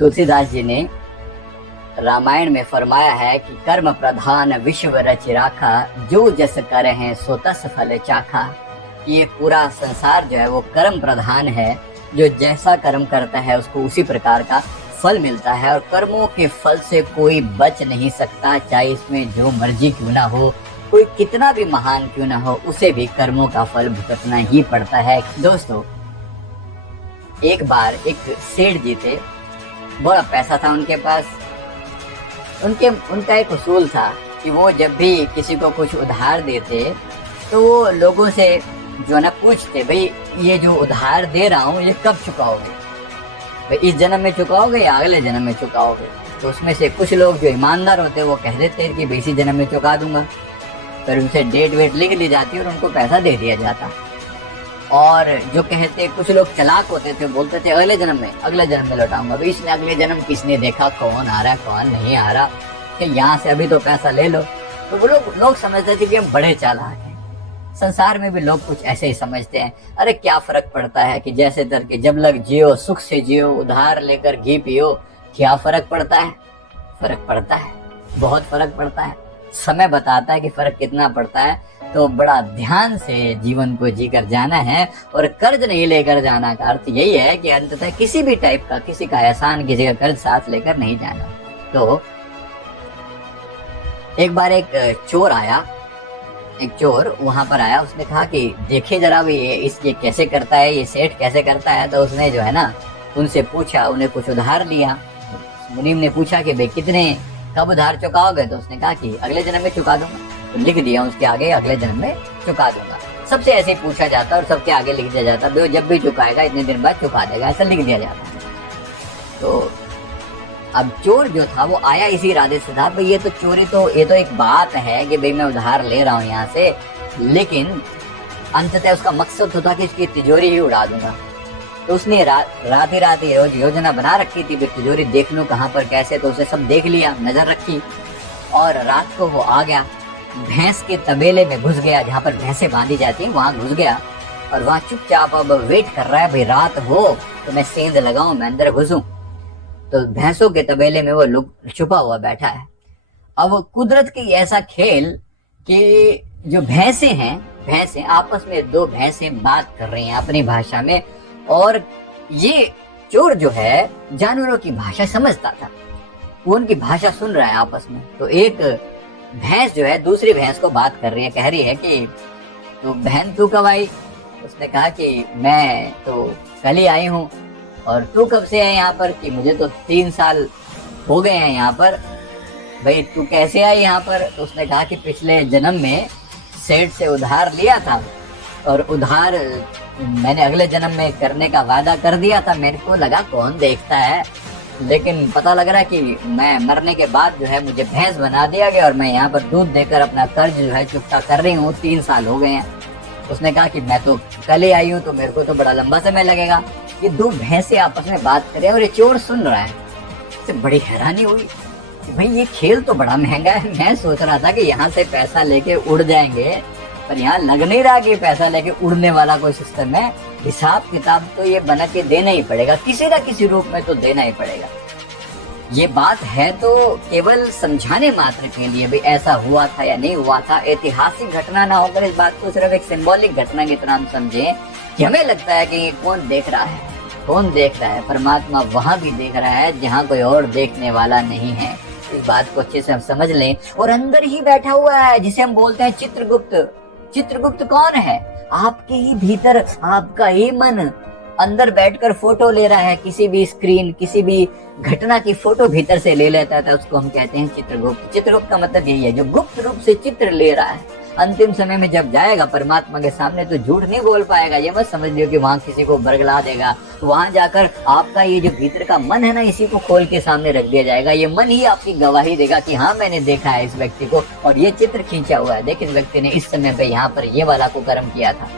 तुलसीदास जी ने रामायण में फरमाया है कि कर्म प्रधान विश्व रच राखा, जो जस कर हैं सो तस फल चाखा। ये पूरा संसार जो है वो कर्म प्रधान है, जो जैसा कर्म करता है उसको उसी प्रकार का फल मिलता है, और कर्मों के फल से कोई बच नहीं सकता, चाहे इसमें जो मर्जी क्यों ना हो, कोई कितना भी महान क्यों ना हो, उसे भी कर्मों का फल भुगतना ही पड़ता है। दोस्तों, एक बार एक सेठ जी थे, बड़ा पैसा था उनके पास। उनका एक उसूल था कि वो जब भी किसी को कुछ उधार देते तो वो लोगों से जो है ना पूछते, भाई ये जो उधार दे रहा हूँ ये कब चुकाओगे, भाई इस जन्म में चुकाओगे या अगले जन्म में चुकाओगे। तो उसमें से कुछ लोग जो ईमानदार होते वो कह देते कि भाई इसी जन्म में चुका दूंगा, फिर उनसे डेट वेट लिख ली जाती और उनको पैसा दे दिया जाता। और जो कहते, कुछ लोग चालाक होते थे, बोलते थे अगले जन्म में लौटाऊंगा। तो इसने अगले जन्म किसने देखा, कौन आ रहा है कौन नहीं आ रहा, कि यहाँ से अभी तो पैसा ले लो। तो वो लोग समझते थे कि हम बड़े चालाक हैं। संसार में भी लोग कुछ ऐसे ही समझते हैं, अरे क्या फर्क पड़ता है कि जैसे तरह जब लग जियो सुख से जियो, उधार लेकर घी पियो, क्या फर्क पड़ता है। फर्क पड़ता है, बहुत फर्क पड़ता है। समय बताता है कि फर्क कितना पड़ता है। तो बड़ा ध्यान से जीवन को जीकर जाना है, और कर्ज नहीं लेकर जाना का अर्थ यही है कि अंततः किसी भी टाइप का, किसी का एहसान, किसी का कर्ज साथ लेकर नहीं जाना। तो एक बार एक चोर वहां पर आया। उसने कहा कि देखे जरा भी ये कैसे करता है, ये सेठ कैसे करता है। तो उसने जो है ना उनसे पूछा, उन्हें कुछ उधार लिया। मुनीम ने पूछा कि भाई कितने, कब उधार चुकाओगे। तो उसने कहा कि अगले जन्म में चुका दूंगा। तो लिख दिया उसके आगे, अगले जन्म में चुका दूंगा। सबसे ऐसे ही पूछा जाता और सबके आगे लिख दिया जाता, जब भी चुकाएगा इतने दिन बाद चुका देगा, ऐसा लिख दिया जाता। तो अब चोर जो था वो आया इसी इरादे से था, भाई ये तो एक बात है कि भाई मैं उधार ले रहा हूँ यहाँ से, लेकिन अंततः उसका मकसद तो था कि इसकी तिजोरी ही उड़ा दूंगा। तो उसने रात ही रोज योजना बना रखी थी, तिजोरी देख लूं कहाँ पर कैसे। तो उसे सब देख लिया, नजर रखी, और रात को वो आ गया, भैंस के तबेले में घुस गया, जहाँ पर भैंसें बांधी जाती हैं वहां घुस गया, और वहां चुपचाप अब वेट कर रहा है, भाई रात हो तो मैं सेंध लगाऊं, मैं अंदर घुसूं। तो भैंसों के तबेले में वो लुक छुपा हुआ बैठा है। अब कुदरत की ऐसा खेल कि जो भैंसें आपस में, दो भैंसें बात कर रही हैं अपनी भाषा में, और ये चोर जो है जानवरों की भाषा समझता था, वो उनकी भाषा सुन रहा है आपस में। तो एक भैंस जो है दूसरी भैंस को बात कर रही है, कह रही है कि तो बहन तू कब आई। उसने कहा कि मैं तो कल ही आई हूँ। और तू कब से है यहाँ पर, कि मुझे तो 3 साल हो गए हैं यहाँ पर। भाई तू कैसे आई यहाँ पर। तो उसने कहा कि पिछले जन्म में सेठ से उधार लिया था, और उधार मैंने अगले जन्म में करने का वादा कर दिया था। मेरे को लगा कौन देखता है, लेकिन पता लग रहा है कि मैं मरने के बाद जो है मुझे भैंस बना दिया गया, और मैं यहाँ पर दूध देकर अपना कर्ज जो है चुकता कर रही हूँ। 3 साल हो गए हैं। उसने कहा कि मैं तो कल ही आई हूँ, तो मेरे को तो बड़ा लंबा समय लगेगा। ये दो भैंसें आपस में बात करें और ये चोर सुन रहा है। इससे बड़ी हैरानी हुई कि भाई ये खेल तो बड़ा महंगा है। मैं सोच रहा था कि यहाँ से पैसा लेके उड़ जाएंगे, पर यहाँ लग नहीं रहा कि पैसा लेके उड़ने वाला कोई सिस्टम है। हिसाब किताब तो ये बना के देना ही पड़ेगा, किसी ना किसी रूप में तो देना ही पड़ेगा। ये बात है तो केवल समझाने मात्र के लिए, भाई ऐसा हुआ था या नहीं हुआ था, ऐतिहासिक घटना ना होकर इस बात को सिर्फ एक सिंबॉलिक घटना की तरह हम समझें कि हमें लगता है कि कौन देख रहा है, कौन देख रहा है। परमात्मा वहां भी देख रहा है जहां कोई और देखने वाला नहीं है। इस बात को अच्छे से हम समझ लें। और अंदर ही बैठा हुआ है जिसे हम बोलते हैं चित्रगुप्त। चित्रगुप्त कौन है? आपके ही भीतर, आपका ही मन अंदर बैठकर फोटो ले रहा है। किसी भी स्क्रीन, किसी भी घटना की फोटो भीतर से ले लेता था, उसको हम कहते हैं चित्रगुप्त। चित्रगुप्त का मतलब यही है, जो गुप्त रूप से चित्र ले रहा है। अंतिम समय में जब जाएगा परमात्मा के सामने तो झूठ नहीं बोल पाएगा। ये मत समझ लियो कि वहां किसी को बरगला देगा। वहां जाकर आपका ये जो भीतर का मन है ना, इसी को खोल के सामने रख दिया जाएगा। ये मन ही आपकी गवाही देगा कि हाँ मैंने देखा है इस व्यक्ति को, और ये चित्र खींचा हुआ है। देखिए इस व्यक्ति ने इस समय पे यहाँ पर ये वाला को कर्म किया था।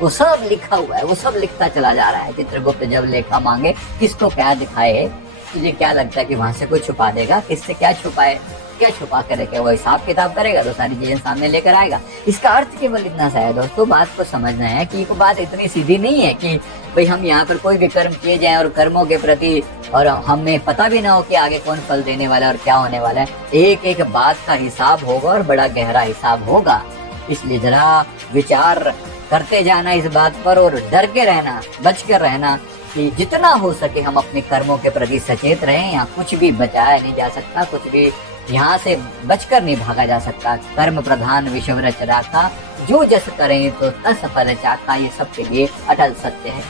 वो सब लिखा हुआ है, वो सब लिखता चला जा रहा है। चित्रगुप्त जब लेखा मांगे किसको क्या दिखाए, तुझे क्या लगता है कि वहां से कोई छुपा देगा? किससे क्या छुपाए? क्या छुपा कर रखे, वो हिसाब किताब करेगा तो सारी चीजें सामने लेकर आएगा। इसका अर्थ केवल इतना सा है दोस्तों, बात को समझना है कि ये बात इतनी सीधी नहीं है कि भाई हम यहाँ पर कोई भी कर्म किए जाए और कर्मों के प्रति और हमें पता भी ना हो कि आगे कौन फल देने वाला है और क्या होने वाला है। एक एक बात का हिसाब होगा और बड़ा गहरा हिसाब होगा। इसलिए जरा विचार करते जाना इस बात पर और डर के रहना, बच कर रहना कि जितना हो सके हम अपने कर्मों के प्रति सचेत रहें। यहाँ कुछ भी बचाया नहीं जा सकता, कुछ भी यहाँ से बचकर नहीं भागा जा सकता। कर्म प्रधान विश्व रच राखा, जो जस करें तो तस फल चाखा, ये सबके लिए अटल सत्य है।